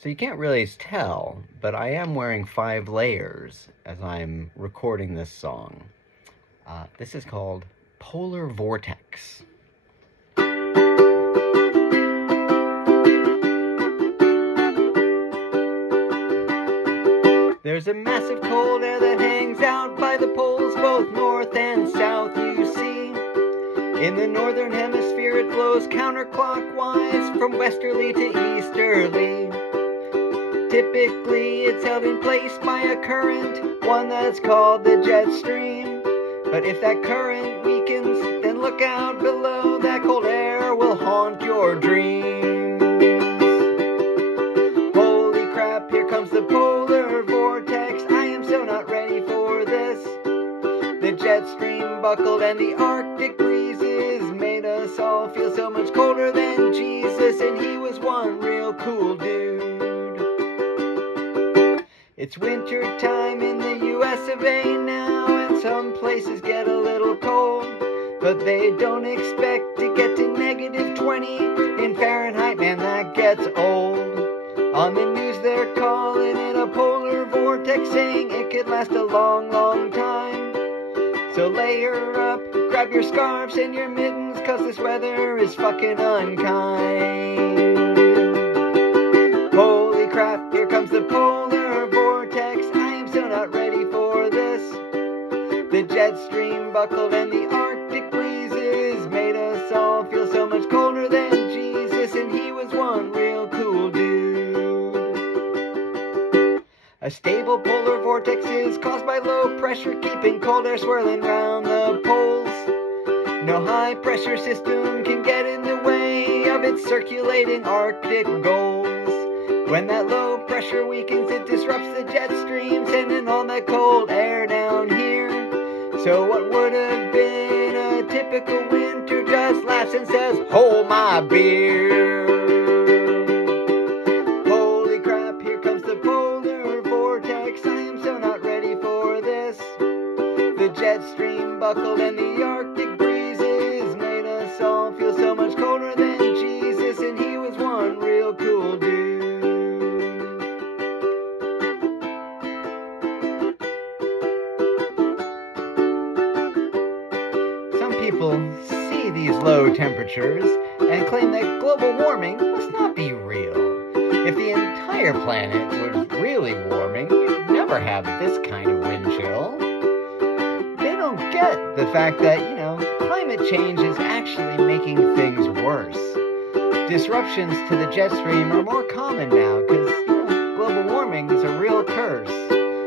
So you can't really tell, but I am wearing 5 layers as I'm recording this song. This is called Polar Vortex. There's a massive cold air that hangs out by the poles, both north and south, you see. In the northern hemisphere it flows counterclockwise from westerly to easterly. Typically it's held in place by a current, one that's called the jet stream. But if that current weakens, then look out below, that cold air will haunt your dreams. Holy crap, here comes the polar vortex, I am so not ready for this. The jet stream buckled and the Arctic breezes made us all feel so much colder than Jesus, and he was one real cool dude. It's winter time in the US of A now, and some places get a little cold, but they don't expect to get to -20 in Fahrenheit, man, that gets old. On the news they're calling it a polar vortex, saying it could last a long, long time. So layer up, grab your scarves and your mittens, 'cause this weather is fucking unkind. Holy crap, here comes the polar vortex, I am so not ready for this. The jet stream buckled and the Arctic breezes made us all feel so much colder than Jesus, and he was one real cool dude. A stable polar vortex is caused by low pressure, keeping cold air swirling round the poles. No high pressure system can get in the way of its circulating Arctic goals. When that low pressure weakens, it disrupts the jet stream, sending all that cold air down here. So what would have been a typical winter just laughs and says, hold my beer. Holy crap, here comes the polar vortex, I am so not ready for this. The jet stream buckled and the Arctic breezes made us all feel so much colder than Jesus, and he was one real cool dude. People see these low temperatures and claim that global warming must not be real. If the entire planet was really warming, we'd never have this kind of wind chill. They don't get the fact that, climate change is actually making things worse. Disruptions to the jet stream are more common now because, global warming is a real curse.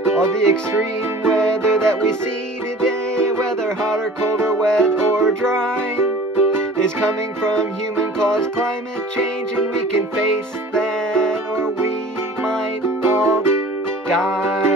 All the extreme weather that we see today, whether hot or cold or wet or dry, is coming from human-caused climate change, and we can face that or we might all die.